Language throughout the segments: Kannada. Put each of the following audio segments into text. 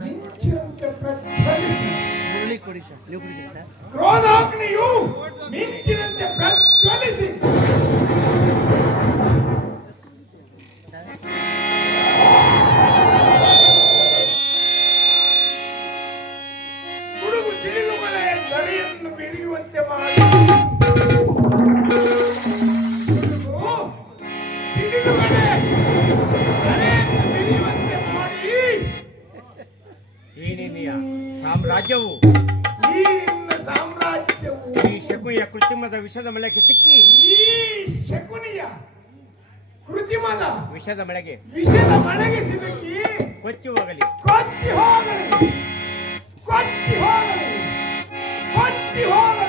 ಮಿಂಚಿನಂತೆ ಪ್ರಜ್ವಲಿಸಿ. ಮುರಳಿ ಕೊಡಿ ಸರ್. ನೀವು ಕುಡಿತೀರಿ ಸರ್. ಕ್ರೋಧಾಗ್ನಿಯು ಮಿಂಚಿನಂತೆ ಪ್ರಜ್ವಲಿಸಿ. ಗುಡುಗು ಸಿಡಿಲುಗಳೇ ಬಿರಿಯುವಂತೆ ಮಾಡಿ. ಸಾಮ್ರಾಜ್ಯವು. ಈ ನಿನ್ನ ಸಾಮ್ರಾಜ್ಯವು. ಈ ಶಕುನಿಯ ಕೃತ್ರಿಮದ ವಿಷದ ಮಳೆಗೆ ಸಿಕ್ಕಿ. ಈ ಶಕುನಿಯ ಕೃತಿಮದ ವಿಷದ ಮಳೆಗೆ. ವಿಷದ ಮಳೆಗೆ ಸಿಕ್ಕಿ ಕೊಚ್ಚಿ ಹೋಗಲಿ. ಕೊಚ್ಚಿ ಹೋಗಲಿ. ಕೊಚ್ಚಿ ಹೋಗಲಿ. ಕೊಚ್ಚಿ ಹೋಗಲಿ.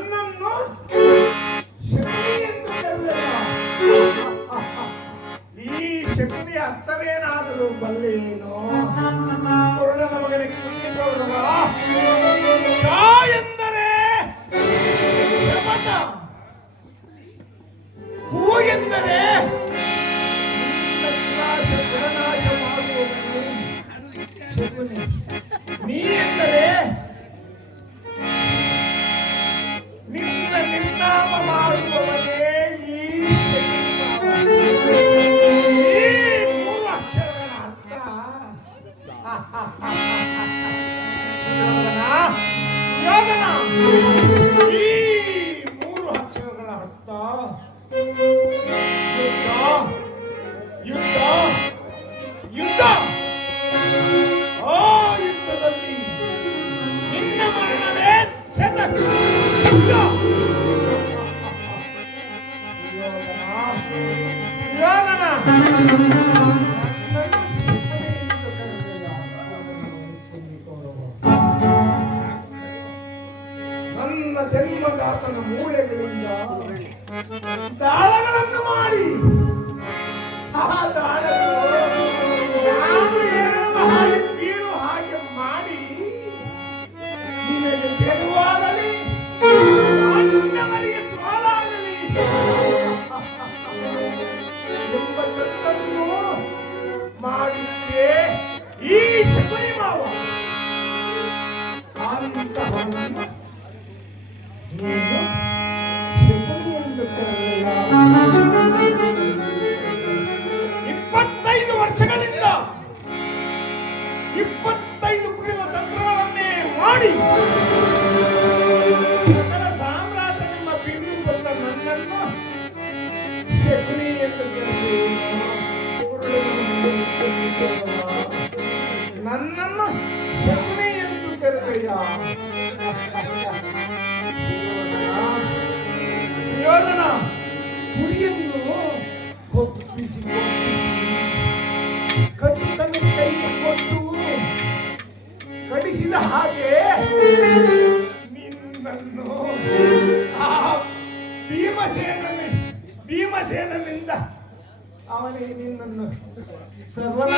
ನನ್ನನ್ನು ಶಕ್ತಿ ಕರೆಯಲ್ಲ ಈ ಶಕ್ತಿ ಅರ್ಥವೇನಾದರೂ ಬಲ್ಲೇನೋ ಕೊರಡನ ಮಗನಿಗೆ ಎಂದರೆ ಹೂ ಎಂದರೆ ಶಕುನಿ ಈ ಮೂರು ಅಕ್ಷರಗಳ ಅರ್ಥ ಯುದ್ಧ ಯುದ್ಧ ಆ ಯುದ್ಧದಲ್ಲಿ ನಿನ್ನ ಮರಣವೇ ಶತಕ ನಿನ್ನ ಜನ್ಮದಾತನ ಮೂಳೆಗಳಿಂದ ದಾಳಗಳನ್ನು ಮಾಡಿ. ಆ ದಾಳ ನನ್ನನ್ನು ಶಕುನಿ ಎಂದು ಕರೆದಯ್ಯೋಧನ ಗುರಿಯನ್ನು ಕೊಪ್ಪಿಸಿ ಕಡಿತನ್ನು ಕೈಗೆ ಕೊಟ್ಟು ಕಡಿಸಿದ ಹಾಗೆ ನಿನ್ನನ್ನು ಆ ಭೀಮಸೇನಲ್ಲಿ ಭೀಮಸೇನನಿಂದ ಅವನೇ ನಿನ್ನನ್ನು ಸರ್ವನ